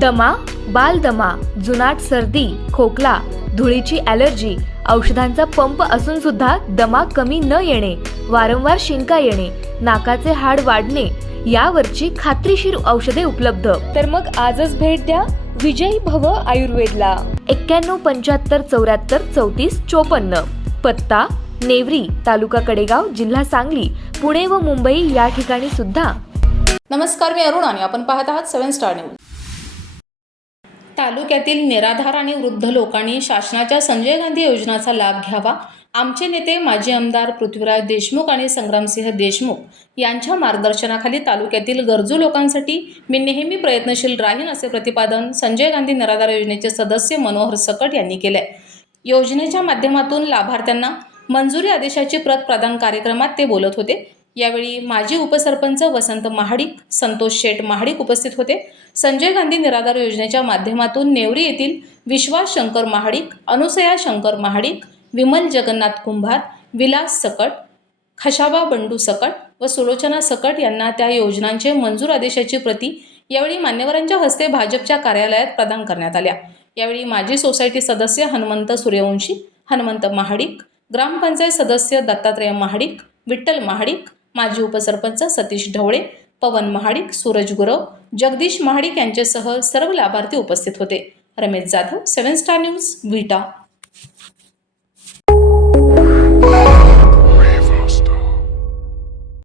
दमा बालदमा जुनाट सर्दी खोकला धुळीची ॲलर्जी औषधांचा पंप असून सुद्धा दमा कमी न येणे वारंवार शिंका येणे नाकाचे हाड वाढणे यावरची खात्रीशीर औषधे उपलब्ध. तर मग आजच भेट द्या विजयी भव आयुर्वेदला. एक्क्याण्णव पंच्याहत्तर चौऱ्याहत्तर चौतीस चोपन्न. पत्ता नेवरी तालुका कडेगाव जिल्हा सांगली पुणे व मुंबई या ठिकाणी सुद्धा. नमस्कार मी अरुण आणि आपण पाहत आहात सेवन स्टार न्यूज. तालुक्यातील निराधार आणि वृद्ध लोकांनी शासनाच्या संजय गांधी योजनाचा लाभ घ्यावा. आमचे नेते माजी आमदार पृथ्वीराज देशमुख आणि संग्रामसिंह देशमुख यांच्या मार्गदर्शनाखाली तालुक्यातील गरजू लोकांसाठी मी नेहमी प्रयत्नशील राहीन असे प्रतिपादन संजय गांधी निराधार योजनेचे सदस्य मनोहर सकट यांनी केले योजनेच्या माध्यमातून लाभार्थ्यांना मंजुरी आदेशाची प्रत प्रदान कार्यक्रमात ते बोलत होते. यावेळी माजी उपसरपंच वसंत महाडिक संतोष शेठ महाडिक उपस्थित होते. संजय गांधी निराधार योजनेच्या माध्यमातून नेवरी येथील विश्वास शंकर महाडिक अनुसया शंकर महाडिक विमल जगन्नाथ कुंभार विलास सकट खशाबा बंडू सकट व सुलोचना सकट यांना त्या योजनांचे मंजूर आदेशाची प्रती यावेळी मान्यवरांच्या हस्ते भाजपच्या कार्यालयात प्रदान करण्यात आल्या. यावेळी माजी सोसायटी सदस्य हनुमंत सूर्यवंशी हनुमंत महाडिक ग्रामपंचायत सदस्य दत्तात्रय महाडिक विठ्ठल महाडिक माजी उपसरपंच सतीश ढवळे पवन महाडिक सूरज गुरव जगदीश महाडिक यांच्यासह सर्व लाभार्थी उपस्थित होते. Ramesh Jadhav seven star news Vita.